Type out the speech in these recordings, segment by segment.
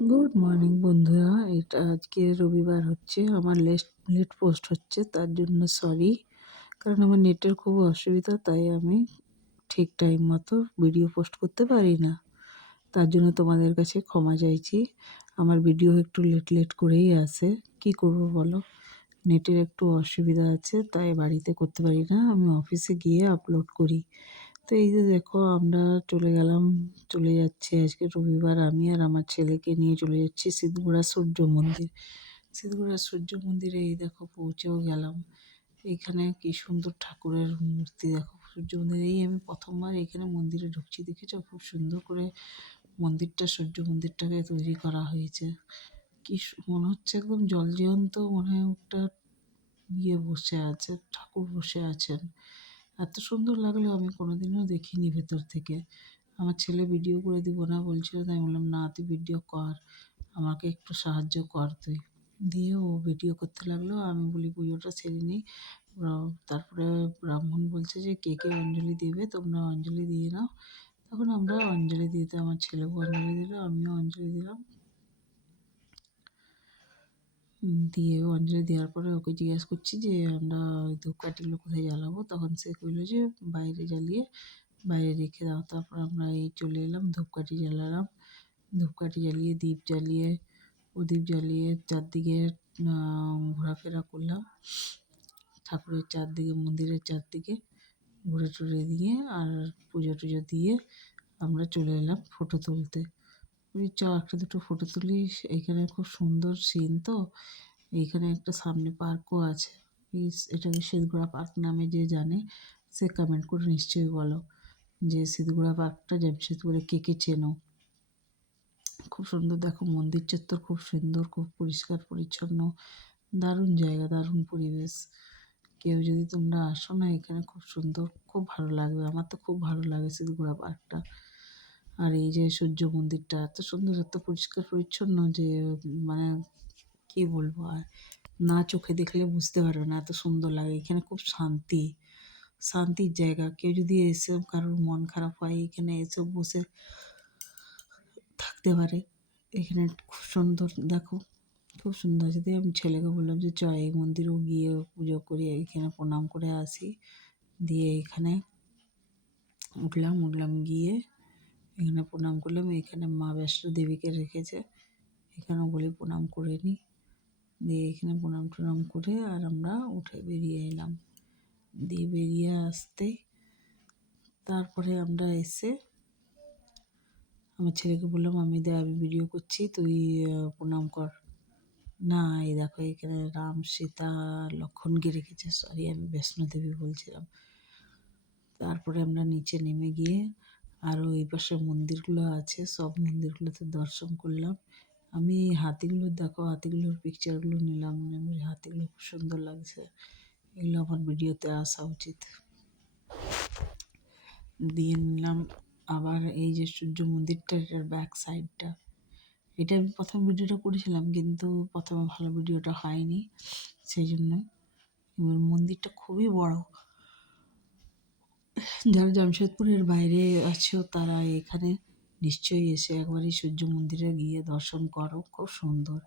Good morning বন্ধুরা। এটা আজকে রবিবার হচ্ছে, আমার লেট পোস্ট হচ্ছে, তার জন্য সরি। কারণ আমার নেটের খুব অসুবিধা, তাই আমি ঠিক টাইম মতো ভিডিও পোস্ট করতে পারি না। তার জন্য তোমাদের কাছে ক্ষমা চাইছি। আমার ভিডিও একটু লেট করেই আসে, কি করব বলো। নেটের একটু অসুবিধা আছে, তাই বাড়িতে করতে পারি না, আমি অফিসে গিয়ে আপলোড করি। তো এই যে দেখো, আমরা চলে যাচ্ছি আজকে রবিবার, আমি আর আমার ছেলেকে নিয়ে চলে যাচ্ছি সিদ্ধগোড়া সূর্য মন্দির। সিদ্ধগোড়া সূর্য মন্দিরে এই দেখো পৌঁছেও গেলাম। এইখানে কি সুন্দর ঠাকুরের মূর্তি দেখো, সূর্য মন্দিরে এই আমি প্রথমবার এখানে মন্দিরে ঢুকছি, দেখেছো খুব সুন্দর করে সূর্য মন্দিরটাকে তৈরি করা হয়েছে। মনে হচ্ছে একদম জলজ্যান্ত, মনে হয় একটা বসে আছে, ঠাকুর বসে আছেন। এত সুন্দর লাগলো, আমি কোনোদিনও দেখিনি ভেতর থেকে। আমার ছেলে ভিডিও করে দিব না বলছিল, তাই বললাম না তুই ভিডিও কর, আমাকে একটু সাহায্য কর তুই। দিয়ে ও ভিডিও করতে লাগলো, আমি বলি পুজোটা সেরে নিই। তারপরে ব্রাহ্মণ বলছে যে কে কে অঞ্জলি দেবে তোমরা অঞ্জলি দিয়ে নাও। তখন আমরা অঞ্জলি দিতে, আমার ছেলেও অঞ্জলি দিল, আমিও অঞ্জলি দিলাম। দিয়ে অঞ্জলি দেওয়ার পরে ওকে জিজ্ঞেস করছি যে আমরা ওই ধূপকাঠিগুলো কোথায় জ্বালাবো, তখন সে কইলো যে বাইরে জ্বালিয়ে বাইরে রেখে দাও। তারপর আমরা এই চলে এলাম, ধূপকাঠি জ্বালালাম, ধূপকাঠি জ্বালিয়ে প্রদীপ জ্বালিয়ে চারদিকে ঘোরাফেরা করলাম, ঠাকুরের চারদিকে মন্দিরের চারদিকে ঘুরে টুরে দিয়ে আর পুজো টুজো দিয়ে আমরা চলে এলাম ফটো তুলতে। একটা দুটো ফটো তুলি। এখানে খুব সুন্দর সিন তো। এইখানে একটা সামনে পার্কও আছে। এটাকে সিদ্ধগোড়া পার্ক নামে যে জানে সে কমেন্ট করে নিশ্চয়ই বলো যে সিদ্ধগোড়া পার্কটা জামশেদপুরে কে কে চেনো। খুব সুন্দর দেখো, মন্দির চত্বর খুব সুন্দর, খুব পরিষ্কার পরিচ্ছন্ন, দারুণ জায়গা, দারুণ পরিবেশ। কেউ যদি তোমরা আসো না এখানে, খুব সুন্দর, খুব ভালো লাগবে। আমার তো খুব ভালো লাগে সিদ্ধগোড়া পার্কটা। আর এই যে সূর্য মন্দিরটা এত সুন্দর, এত পরিষ্কার পরিচ্ছন্ন যে মানে কি বলবো আর, না চোখে দেখলে বুঝতে পারবে না, এত সুন্দর লাগে। এখানে খুব শান্তির জায়গা। কেউ যদি এসে কারোর মন খারাপ হয়, এখানে এসে বসে থাকতে পারে। এখানে খুব সুন্দর দেখো, খুব সুন্দর আছে। দিয়ে আমি ছেলেকে বললাম যে চ এই মন্দিরেও গিয়ে পুজো করি, এখানে প্রণাম করে আসি। দিয়ে এখানে উঠলাম গিয়ে এখানে প্রণাম করলাম। এখানে মা বৈষ্ণো দেবীকে রেখেছে, এখানেও বলি প্রণাম করে নিই। দিয়ে এখানে প্রণাম টনাম করে আর আমরা উঠে বেরিয়ে এলাম। দিয়ে বেরিয়ে আসতে তারপরে আমরা এসে আমার ছেলেকে বললাম আমি ভিডিও করছি, তুই প্রণাম কর। না, এই দেখো এখানে রাম সীতা লক্ষ্মণকে রেখেছে, সরি আমি বৈষ্ণোদেবী বলছিলাম। তারপরে আমরা নিচে নেমে গিয়ে আরও এই পাশে মন্দিরগুলো আছে, সব মন্দিরগুলোতে দর্শন করলাম। আমি হাতিগুলোর পিকচারগুলো নিলাম, হাতিগুলো খুব সুন্দর লাগছে, এগুলো আমার ভিডিওতে আসা উচিত। দিয়ে নিলাম আবার এই যে সূর্য মন্দিরটা, এটার ব্যাক সাইডটা, এটা আমি প্রথম ভিডিওটা করেছিলাম কিন্তু প্রথমে ভালো ভিডিওটা হয়নি, সেই জন্য। এবার মন্দিরটা খুবই বড়। যারা জামশেদপুরের বাইরে আছো তারা এখানে নিশ্চয়ই এসে একবারই সূর্য মন্দিরে গিয়ে দর্শন করো, খুব সুন্দর।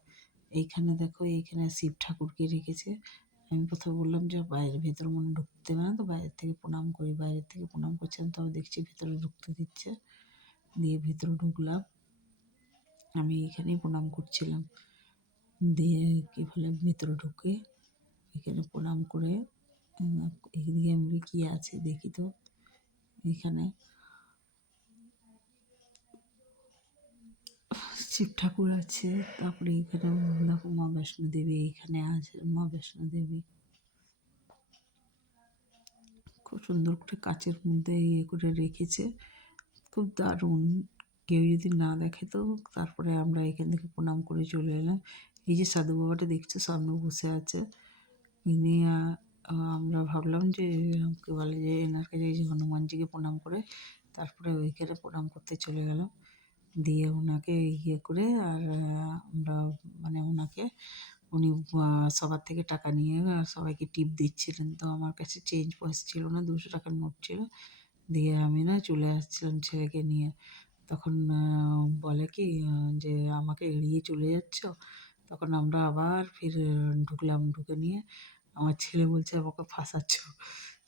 এইখানে দেখো, এইখানে শিব ঠাকুরকে রেখেছে। আমি প্রথমে বললাম যে বাইরে, ভেতর মনে ঢুকতে দেবে না, তো বাইরের থেকে প্রণাম করি। বাইরের থেকে প্রণাম করছিলাম, তবে দেখছি ভেতরে ঢুকতে দিচ্ছে। দিয়ে ভেতরে ঢুকলাম, আমি এখানেই প্রণাম করছিলাম। দিয়ে কী বলে ভেতরে ঢুকে এখানে প্রণাম করে এদিকে আমি কী আছে দেখি তো। এখানে শিব ঠাকুর আছে, তারপরে এখানে দেখো মা বৈষ্ণো দেবী এখানে আছে। মা বৈষ্ণো দেবী খুব সুন্দর করে কাচের মধ্যে ইয়ে করে রেখেছে, খুব দারুণ। কেউ যদি না দেখে তো তারপরে আমরা এখান থেকে প্রণাম করে চলে এলাম। এই যে সাধু বাবাটা দেখছো সামনে বসে আছে, ইনি আমরা ভাবলাম যে কে বলে যে এনার কাছে এই যে হনুমানজিকে প্রণাম করে তারপরে ওইখানে প্রণাম করতে চলে গেলাম। দিয়ে ওনাকে ইয়ে করে আর আমরা ওনাকে উনি সবার থেকে টাকা নিয়ে সবাইকে টিপ দিচ্ছিলেন। তো আমার কাছে চেঞ্জ পয়সা ছিল না, 200 টাকার নোট ছিল। দিয়ে আমি না চলে আসছিলাম ছেলেকে নিয়ে। তখন বলে কি যে আমাকে এড়িয়ে চলে যাচ্ছ। তখন আমরা আবার ফির ঢুকলাম, ঢুকে নিয়ে আমার ছেলে বলছে আমাকে ফাঁসাচ্ছ।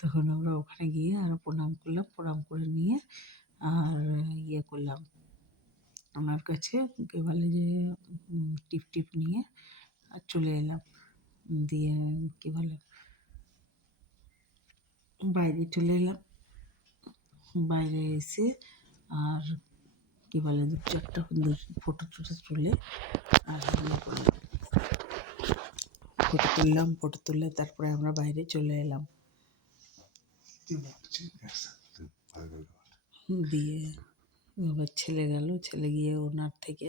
তখন আমরা ওখানে গিয়ে আরও প্রণাম করলাম, প্রণাম করে নিয়ে আর ইয়ে করলাম, আমার কাছে কে বলে যে টিপ টিপ নিয়ে আর চলে এলাম। দিয়ে কী বলে বাইরে চলে এলাম, বাইরে এসে আর কী বলে দু চারটা ফটো টটো তুলে আর ফটো তুললাম, ফটো তুলে তারপরে আমরা বাইরে চলে এলাম। দিয়ে এবার ছেলে গেল, ছেলে গিয়ে ওনার থেকে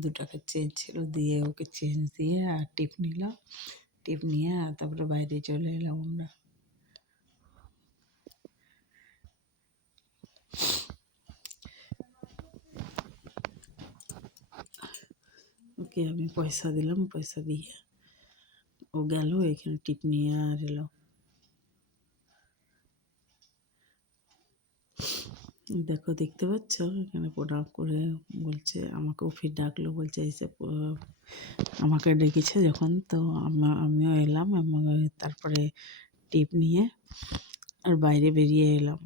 2 টাকা চেঞ্জ ছিল, দিয়ে ওকে চেঞ্জ দিয়ে আর টিপ নিলাম, টিপ নিয়ে আর তারপরে বাইরে চলে এলাম আমরা। ওকে আমি পয়সা দিলাম, পয়সা দিয়ে ও গেল, এখানে টিপ নিয়ে আর এলো। দেখো দেখতে পাচ্ছ এখানে প্রণাম করে বলছে, আমাকেও ফির ডাকলো, বলছে এসে আমাকে ডেকেছে যখন, তো আমিও এলাম এবং তারপরে টিপ নিয়ে আর বাইরে বেরিয়ে এলাম।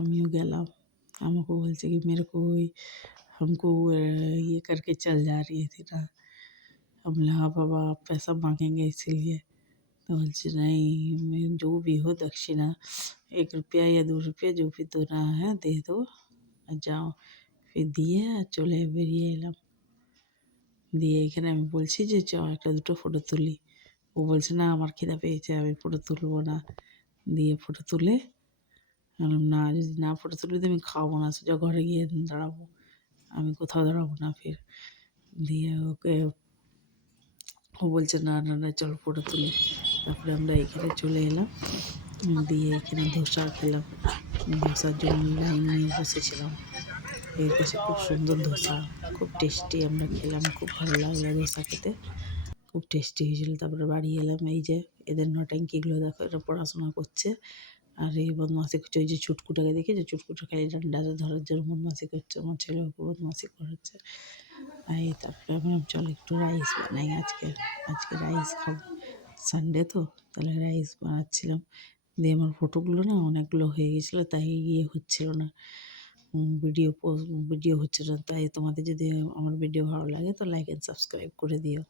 আমিও গেলাম, আমাকে বলছে कि मेरे को हमको ये करके चल जा रही थी ना। हम बोले हाँ बाबा आप पैसा मांगेंगे इसीलिए। तो बोलছে नहीं, मैं जो भी हो दक्षिणा 1 रुपया या 2 रुपया जो भी देना है दे दो আর যাও। ফির দিয়ে আর চলে বেরিয়ে এলাম। দিয়ে এখানে আমি বলছি যে চ একটা দুটো ফটো তুলি। ও বলছে না আমার খিদা পেয়েছে, আমি ফটো তুলবো না। দিয়ে ফটো তুলে বললাম না, যদি না ফটো তুলে দিই আমি খাবো না, সোজা ঘরে গিয়ে দাঁড়াবো, আমি কোথাও দাঁড়াবো না। ফির দিয়ে ওকে ও বলছে না না না চলো ফটো তুলি। তারপরে আমরা এখানে চলে এলাম, দিয়ে এখানে ধোসা খেলাম। ধোসার জন্য লাইন নিয়ে বসেছিলাম। এর কাছে খুব সুন্দর ধোসা, খুব টেস্টি আমরা খেলাম, খুব ভালো লাগলো ধোসা খেতে, খুব টেস্টি হয়েছিল। তারপরে বাড়ি এলাম, এই যে এদের নটাঙ্কিগুলো দেখো, এরা পড়াশোনা করছে আর এই বদমাশি করছে। ওই যে চুটকুটাকে দেখে, যে চুটকুটা খালি ডান্ডাতে ধরার জন্য বদমাশি করছে, আমার ছেলে ওকে বদমাশি করাচ্ছে। এই তারপরে আমি ভাবলাম চল একটু রাইস বানাই, আজকে রাইস খাবো, সানডে তো, তাহলে রাইস বানাচ্ছিলাম। দিয়ে আমার ফটোগুলো না অনেকগুলো হয়ে গেছিলো, তাই ইয়ে হচ্ছিল না, ভিডিও হচ্ছে না। তাই তোমাদের যদি আমার ভিডিও ভালো লাগে তো লাইক অ্যান্ড সাবস্ক্রাইব করে দিও।